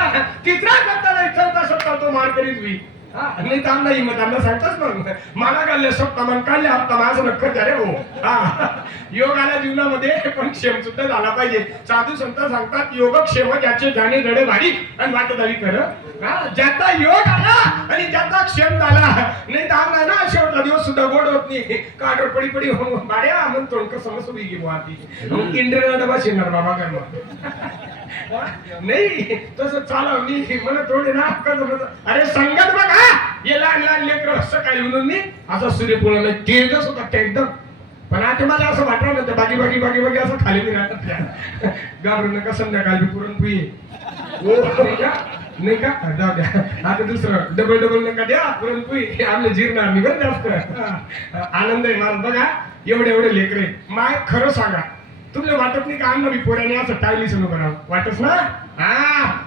तिसरा शब्दाला चौथा शब्द तो मार करीत होई. नाही थांबला हिंमत आम्हाला सांगताच मग मला काढले सप्ता मन काढले हप्ता माझं नक्की झाले हो. योग आला जीवनामध्ये पण क्षेम सुद्धा झाला पाहिजे. साधू संत सांगतात योगक्षेम ज्याचे जाणे जडे भारी आणि वाटदावी कर. ज्याचा योग आला आणि ज्याचा क्षेम झाला नाही थांबला ना शेवटला दिवस सुद्धा गोड होत नाही. काढ पडी पडी बाड्या मग तोंडक समज उभी गी बुवाती इंद्रिया डबा शिरणार बाबा कर्म नाही तसं चालव मी मला थोडे ना अरे संगत बघा हे लहान लहान लेकर सकाळी म्हणून मी असा सूर्यपूर्ण तेजच होता ते एकदम. पण आता मला असं वाटलं नव्हतं बाकी बाकी बाकी बाकी असं खाली मी राहतात घाबरू नका संध्याकाळी पुरणपोळी नाही का जाऊ द्या. आता दुसरं डबल डबल नका द्या पुरणपोळी आपले जिरणार नाही बरं जास्त आनंद आहे मला. बघा एवढे एवढे लेकरे माय खरं सांगा तुला वाटत नाही का अन्न मी पोऱ्याने असं टाळली सुरू करावं वाटत ना.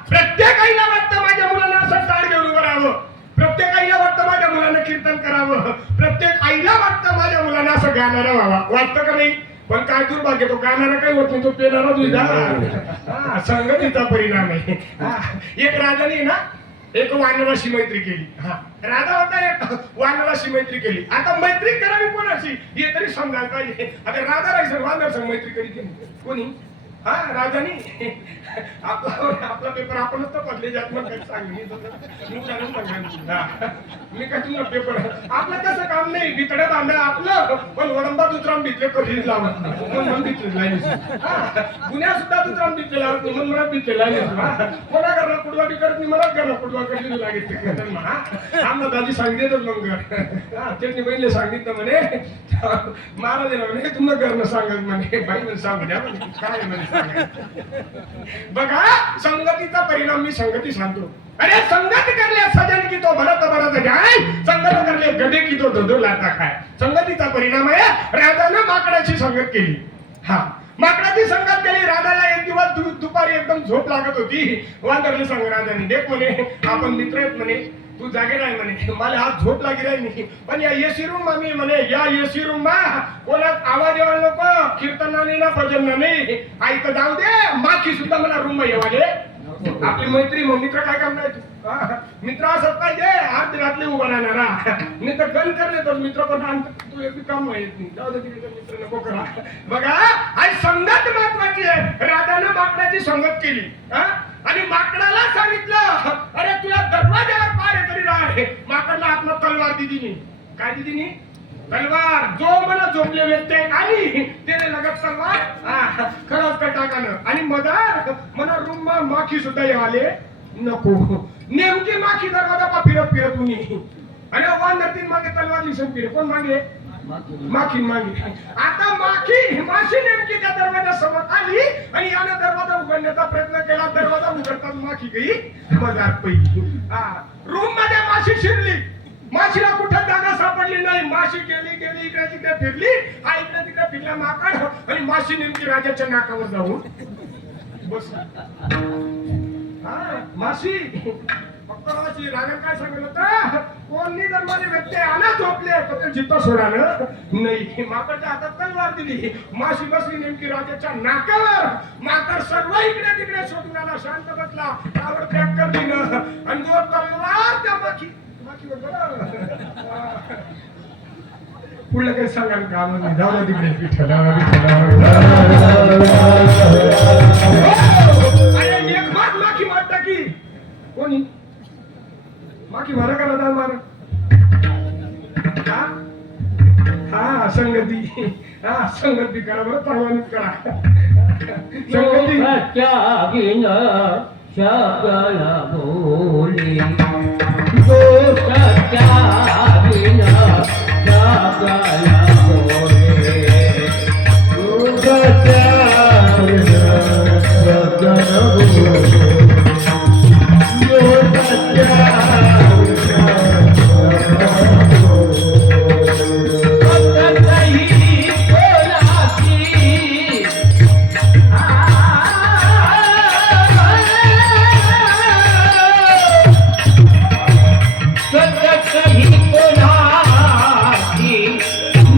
प्रत्येक आईला वाटतं माझ्या मुलांना असं टाळ घेऊन उभं राहावं. प्रत्येक आईला वाटतं माझ्या मुलांना कीर्तन करावं. प्रत्येक आईला वाटतं माझ्या मुलांना असं गाणारा व्हावा. वाटतं का नाही. पण काय दुर्भाग्य तो गाणारा काही होत नाही तो पेणारा तुझा संगतीचा परिणाम आहे. एक राजाने ना एक वानराशी मैत्री केली. राजा होता एक वानराशी मैत्री केली. आता मैत्री करावी कोणाशी हे तरी समजायला पाहिजे. आता राजा राहायचं वानर संग मैत्री करीत कोणी राजानी आपला पेपर आपणच तर पडले जात मग काही सांगितलं मी काय तुला पेपर आपलं तसं काम नाही. बितडे बांधा आपलं पण वडंबा दुसरा बितले कधीच लावत नाही. बितले गुन्ह्या सुद्धा दुसरा बितले लावत नाही. म्हणून मला बितले लागले कोणा करणं कुडवा बी करत नाही मला करणं कुडवा करली लागेल. आम्हाला दादी सांगितलं मग त्यांनी बहिणीला सांगितलं म्हणे महाराज म्हणे तुम्हाला करणं सांगत म्हणे बाई सांगू द्या काय म्हणे. बघा संगतीचा परिणाम मी संगती सांगतो. अरे संगत करले सजन की तो भरत भरत जाय संगत करले गधे की तो धोधो लाटा खाय. संगतीचा परिणाम आहे. राजाने माकडाची संगत केली. माकडाची संगत केली. राजाला एक दिवस दुपारी एकदम झोप लागत होती. वानरले सांग राजाने देख म्हणे आपण मित्र आहेत म्हणे तू जागे राह म्हणे मला आज झोप लागी राही पण या एसी रूम आम्ही म्हणे या एसी रूम मा कोणात आवाज यायला नको कीर्तनाने ना भजन नाही ऐक जाऊ दे माखी सुद्धा मला रूम येवाले. आपली मैत्री मग मित्र काय काम नाही मित्र असत पाहिजे अर्धी रात्री उभा राहणारा मी तर गण करले तर मित्र पण तू एक काम येत नाही जाऊ दे मित्र नको करा. बघा आज संगत महत्वाची आहे. राजाने माकडाची संगत केली आणि माकडाला सांगितलं अरे तुला दरवाजावर पार आहे तरी राह. माकडला आत्मा तलवार दिदी काय दिदी तलवार जो मला झोपले व्यक्ती आणि त्याने लगत तलवार खरंच का टाकानं आणि मदार मला रूम मा माखी सुद्धा आले नको. नेमकी माखी दरवाजा पा फिरत फिरत उनी आणि वानर तीन मागे तलवार लिसून फिर कोण मागे माखी मागे. आता माशी नेमकी त्या दरवाजा समोर आली आणि याने दरवाजा उघडण्याचा प्रयत्न केला. दरवाजा उघडताच माखी गई मदार पहिली. रूम मध्ये माशी शिरली. माशीला कुठं जागा सापडली नाही. माशी गेली गेली इकडे तिकडे फिरली. इकडे तिकडे फिरला माकड आणि माशी नेमकी राजाच्या नाकावर जाऊन बस. माशी फक्त माशी राजा काय सांगत होता कोणी जर माझे व्यक्ती आला झोपले तर ते जिथं सोडानं नाही. माकडच्या हातात तलवार दिली. माशी बसली नेमकी राजाच्या नाकावर. माकड सर्व इकडे तिकडे शोधून आला. शांत बसला. त्यावर ट्रॅक्टर दिलं आणि जो तलवार त्या माखी पुढलं काही सांगाल का म्हणजे जाऊ तिकडे विठ्ठला एक माखी मारता की कोणी माखी मारा का दादा मारा संगती संगती करा बरं परवानीच करा. संगती शब्दाला बोले तो सत्या विना शब्दाला बोले तो सत्या विना शब्दाला बोले तो सत्या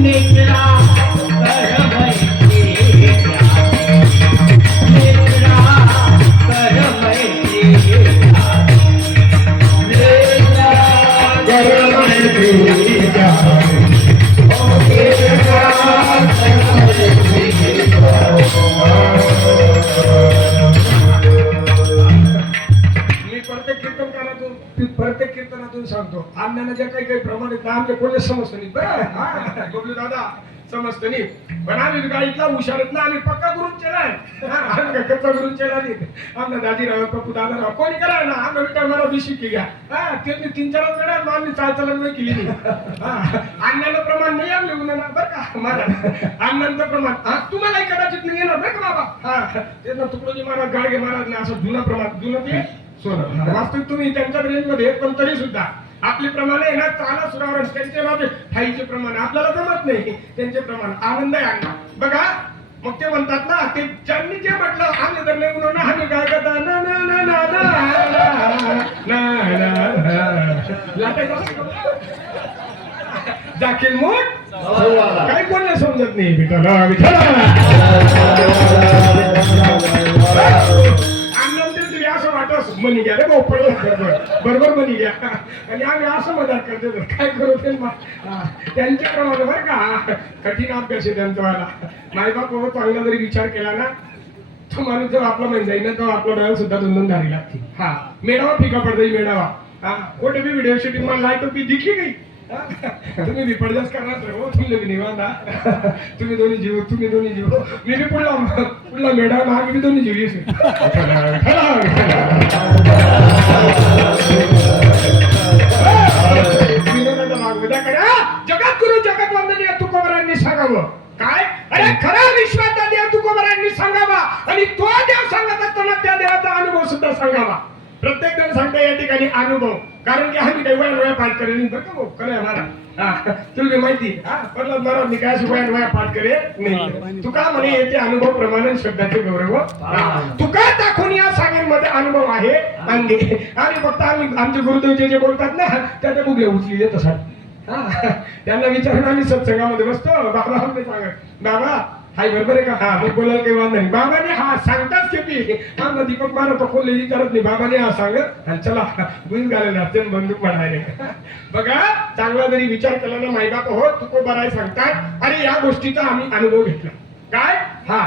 निकला कर समजून सांगतो अण्णांना ज्या काही काही प्रमाणात ना आमच्या कोणी समजतं नाही बरं हा, बबलू दादा समजतं नाही पण आम्ही गाडीतला हुशारत ना आम्ही पक्का करून केलाय आम्ही काय कच्चा करून केला नाही आमना दाजीराव पप्पू दादाराव कोणी करा ना आम्ही विटा मला बिशी की घ्या हा त्यांनी 3-4 वेळा आम्ही चालचलन नाही केली नाही अण्णांना प्रमाण नाही आमले गुन्हा बरं का मला अण्णांचं प्रमाण हा तुम्हालाही कदाचित नाही येणार बरं का बाबा हा त्यांना तुकडोजी महाराज गाडगे महाराज नाही असं जुनं प्रमाण जुनं ते सोनं वास्तविक तुम्ही त्यांच्या रेंजमध्ये पण तरी सुद्धा आपले प्रमाण आहे ना चाला सुरावर त्यांचे बाबे ठाईचे प्रमाण आपल्याला जमत नाही त्यांचे प्रमाण आनंद आहे अण्णा बघा मग ते म्हणतात ना ते ज्यांनी जे म्हटलं आम्ही तर नाही म्हणून आम्ही काय करता ना ना ना ना ना ना ना जाकील मूठ काही कोणी समजत नाही विठ्ठला असं वाटत मनी घ्या रे भाऊ बरोबर मनी घ्या आणि आम्ही असं मदत करतो काय करू ते त्यांच्याप्रमाणे बरं का कठीण अभ्यास आहे त्यांचा मायबाप चांगला जरी विचार केला ना तो माणूस जेव्हा आपला म्हणजे जाईल ना तेव्हा आपला डोळ्याला सुद्धा 2 धारी लागते हा मेळावा फिका पडता मेळावा हा कोठे बी व्हिडिओ शूटिंग मला लाईट बी दिखी गई तुम्ही बी पडल्यास करणार हो तुम्ही बी निवांता तुम्ही दोन्ही जीव मी बी पुढला मेळावा मागे बी दोन्ही जीव येस विनोदाचा भाग उद्या करा जगात गुरु जगत वंदनीय तुकोबरांनी सांगावं काय अरे खरा विश्वाचा देव तुकोबरांनी सांगावा आणि तो देव सांगत असताना त्या देवाचा अनुभव सुद्धा सांगावा प्रत्येक जण सांगता या ठिकाणी अनुभव कारण की आम्ही काही वया पाठ करेल बरं का भाऊ खरं आहे मला तुला माहिती हा पण महाराज काय वया पाठ करे नाही तुका म्हणे येते अनुभव प्रमाणे शब्दाचे गौरव तुका दाखवून या सांगेमध्ये अनुभव आहे अंगे आणि फक्त आम्ही आमचे गुरुदेव जे बोलतात ना त्याच्या बुगले उचली तसा त्यांना विचारून आम्ही सत्संगामध्ये बसतो बाबा आम्ही सांगत बाबा हाय बरोबर आहे का हा मग बोलायला काही वाद नाही बाबाने हा सांगताच की आमचा दीपक महाराज तो खोले विचारत नाही बाबाने हा सांगत आणि चला गुण घालेला ते बंदूक म्हणायला बघा चांगला जरी विचार केला ना मायबाप हो तुको बराय सांगतात अरे या गोष्टीचा आम्ही अनुभव घेतला काय हा